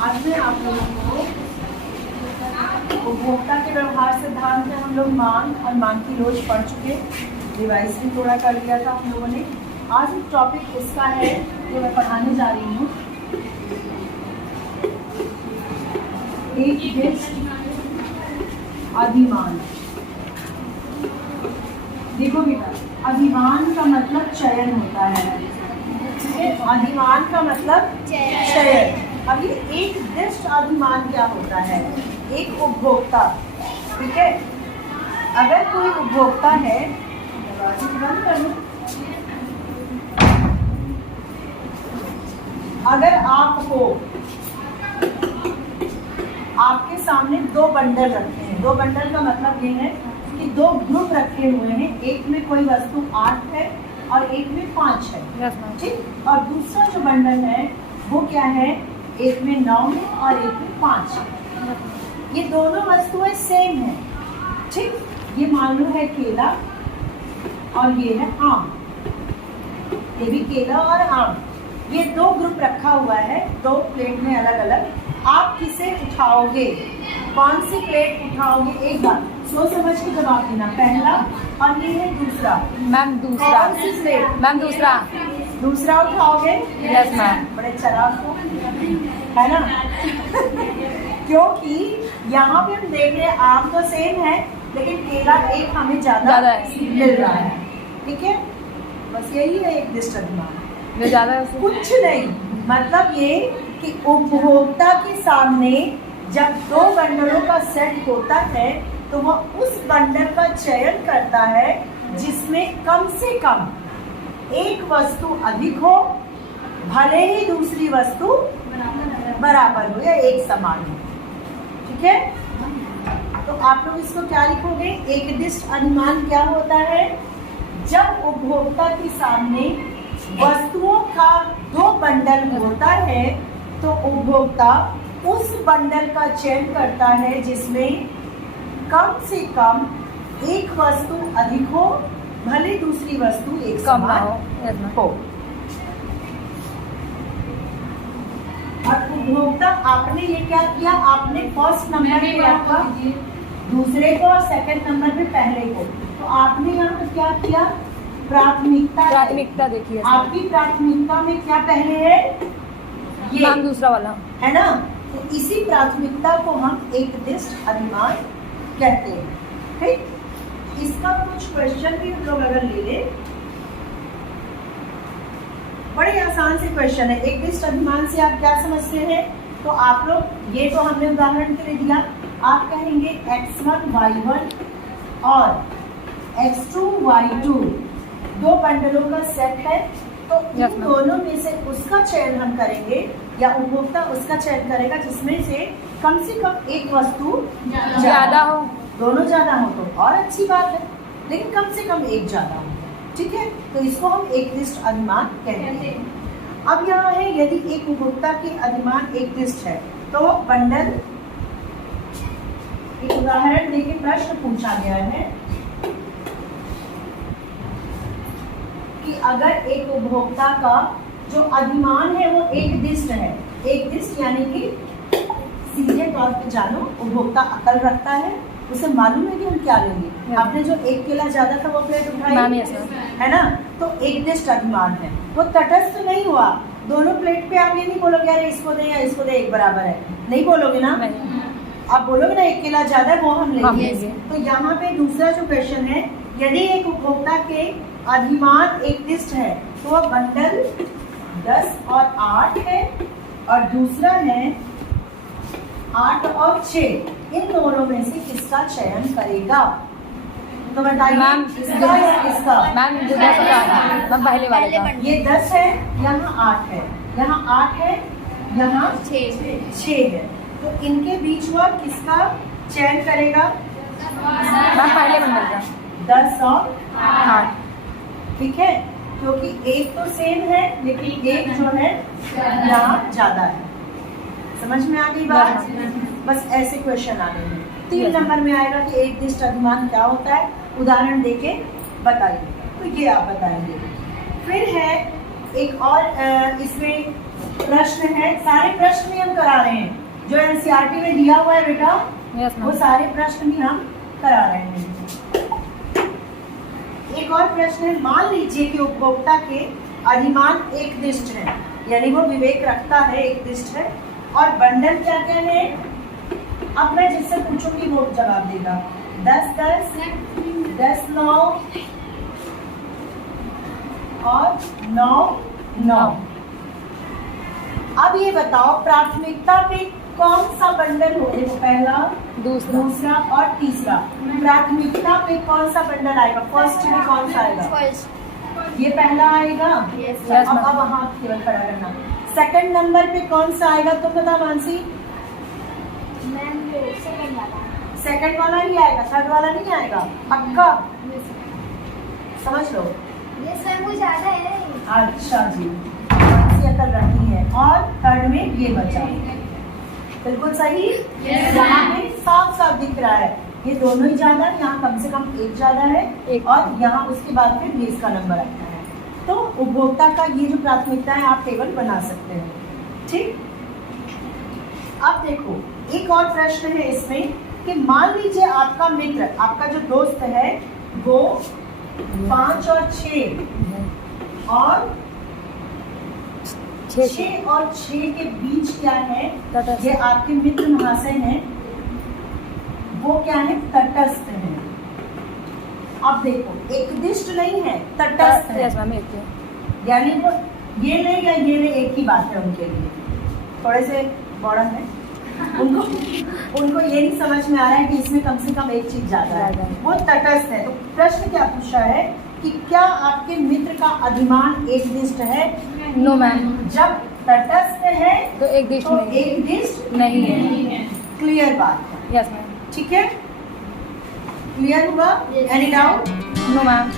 आज मैं आप लोगों को उपभोक्ता के व्यवहार सिद्धांत में हम लोग मांग और मांग की लोच पढ़ चुके, रिवाइज भी थोड़ा कर लिया था हम लोगों ने। आज एक टॉपिक इसका है जो मैं पढ़ाने जा रही हूँ, एक दिष्ट अधिमान। देखो बेटा, अधिमान का मतलब चयन होता है, ठीक है। अधिमान का मतलब चयन। अब ये एक दिष्ट अधिमान क्या होता है? एक उपभोक्ता, ठीक है। अगर कोई उपभोक्ता है, बंद कर लो। अगर आपके सामने दो बंडल रखे हैं, दो बंडल का मतलब ये है कि दो ग्रुप रखे हुए हैं, एक में कोई वस्तु 8 है और एक में 5 है, ठीक। और दूसरा जो बंडल है वो क्या है? एक में 9 है और एक में 5 है। ये दोनों वस्तुएं सेम है, ठीक। ये मान लो है केला और ये है आम, ये भी केला और आम। ये दो ग्रुप रखा हुआ है, दो प्लेट में अलग अलग। आप किसे उठाओगे? कौन सी प्लेट उठाओगे? एक बार सोच समझ के जवाब देना। पहला और ये है दूसरा। मैम दूसरा। कौन सी प्लेट? मैम दूसरा। दूसरा उठाओगे? Yes ma'am. बड़े चालाक हो, है ना? क्योंकि यहाँ पे हम देख रहे हैं आम तो सेम है लेकिन केला एक हमें ज्यादा मिल रहा है, ठीक है। बस यही है एक दिष्ट अधिमान, ज्यादा कुछ नहीं। मतलब ये कि उपभोक्ता के सामने जब दो बंडलों का सेट होता है तो वह उस बंडल का चयन करता है जिसमें कम से कम एक वस्तु अधिक हो, भले ही दूसरी वस्तु बराबर हो या एक समान हो, ठीक है। तो आप लोग इसको क्या लिखोगे? एक दिष्ट अनुमान क्या होता है? जब उपभोक्ता के सामने वस्तुओं का दो बंडल होता है तो उपभोक्ता उस बंडल का चयन करता है जिसमें कम से कम एक वस्तु अधिक हो, भले दूसरी वस्तु एक समान हो। और उपभोक्ता आपने ये क्या किया? आपने फर्स्ट नंबर पे रखा दूसरे को और सेकंड नंबर पे पहले को। तो आपने यहाँ पर क्या किया? प्राथमिकता देखिए। आपकी प्राथमिकता में क्या पहले है? ये दूसरा वाला है ना। तो इसी प्राथमिकता को हम एक दिष्ट अधिमान कहते हैं, ठीक। इसका कुछ क्वेश्चन भी हम लोग अगर ले ले, बड़े आसान से क्वेश्चन है। एक दिष्ट अधिमान से आप क्या समझते हैं? तो आप लोग, ये तो हमने उदाहरण के लिए दिया, आप कहेंगे x1 y1 और x2 y2 दो बंडलों का सेट है, तो इन दोनों में से उसका चयन हम करेंगे या उपभोक्ता उसका चयन करेगा जिसमें से कम एक वस्तु ज्यादा हो। दोनों ज्यादा हो तो और अच्छी बात है, लेकिन कम से कम एक ज्यादा हो, ठीक है। तो इसको हम एक दिष्ट अधिमान कहते हैं। अब यहाँ है, यदि एक उपभोक्ता के अधिमान एक दिष्ट है तो बंडल, एक उदाहरण देके प्रश्न पूछा गया है कि अगर एक उपभोक्ता का जो अधिमान है वो एक दिष्ट है, एक दिष्ट यानी कि सीधे तौर पे जानो उपभोक्ता अकल रखता है, उसे मालूम है कि हम क्या लेंगे। आपने जो एक केला ज्यादा था वो प्लेट उठाई, है ना। तो एक दिष्ट अधिमान है, वो तटस्थ तो नहीं हुआ। दोनों प्लेट पे आप ये नहीं बोलोगे अरे इसको दे या इसको दे, एक बराबर है, नहीं बोलोगे ना। आप बोलोगे ना एक केला ज्यादा है वो हम लेंगे। तो यहाँ पे दूसरा जो क्वेश्चन है, यदि एक उपभोक्ता के अधिमान एक दिष्ट है तो वह बंडल 10 और 8 है और दूसरा है 8 और 6, इन दोनों में से किसका चयन करेगा? तो बताइए मैम, इसका या इसका? मैम पहले वाले का। ये 10 है, यहाँ 8 है, यहाँ 8 है, यहाँ 6 है। तो इनके बीच वह किसका चयन करेगा? मैम पहले बंडल का 10 और 8, ठीक है। क्योंकि एक तो सेम है लेकिन एक जो है यहाँ ज्यादा है। समझ में आ गई बात? बस ऐसे क्वेश्चन आने हैं। 3 नंबर में आएगा कि एक दिष्ट अधिमान क्या होता है, उदाहरण देके बताइए। तो ये आप बताएंगे। फिर है एक और, इसमें प्रश्न है, सारे प्रश्न भी हम करा रहे हैं जो एनसीईआरटी में दिया हुआ है बेटा, यस वो मैम। सारे प्रश्न भी हम करा रहे हैं। एक और प्रश्न है, मान लीजिए कि उपभोक्ता के अधिमान एकदिष्ट है, यानी वो विवेक रखता है, एकदिष्ट है, और बंडल क्या क्या है। अब मैं जिससे पूछूंगी वो जवाब देगा। 10-10, 10-9 और 9-9। अब ये बताओ प्राथमिकता पे कौन सा बंडल हो, देखो पहला, दूसरा और तीसरा। प्राथमिकता पे कौन सा बंडल आएगा, फर्स्ट में कौन सा आएगा, ये पहला आएगा। Yes, अब ma'am. हाथ केवल खड़ा करना। सेकंड नंबर पे कौन सा आएगा, तुम बता मानसी। सेकंड वाला ही आएगा, थर्ड वाला नहीं आएगा, पक्का समझ लो। अच्छा जी, मानसी अकल रखी है। और थर्ड में ये बचा, बिल्कुल सही। यहाँ पे साफ साफ दिख रहा है ये दोनों ही ज्यादा, यहाँ कम से कम एक ज्यादा है, एक। और यहाँ उसके बाद फिर 20 का नंबर आता है। तो उपभोक्ता का ये जो प्राथमिकता है आप टेबल बना सकते हैं, ठीक। अब देखो एक और प्रश्न है इसमें कि मान लीजिए आपका मित्र, आपका जो दोस्त है वो 5 और 6 और 6 और 6 के बीच क्या है, तटस्थ। ये आपके मित्र महाशय हैं, वो क्या है, तटस्थ है। अब देखो एकदिष्ट नहीं है, तटस्थ है, यस मैम, एक है। यानी वो ये नहीं या ये नहीं, एक ही बात है उनके लिए। थोड़े से बड़ा है, उनको ये नहीं समझ में आ रहा है कि इसमें कम से कम एक चीज ज्यादा है, वो तटस्थ है। तो प्रश्न क्या पूछा है कि क्या आपके मित्र का अधिमान एकदिष्ट है। नो मैम, जब तटस्थ है तो एक दिश तो नहीं है। एकदिष्ट नहीं है। क्लियर बात है, यस मैम। ठीक है, क्लियर हुआ, एनी डाउट। No ma'am.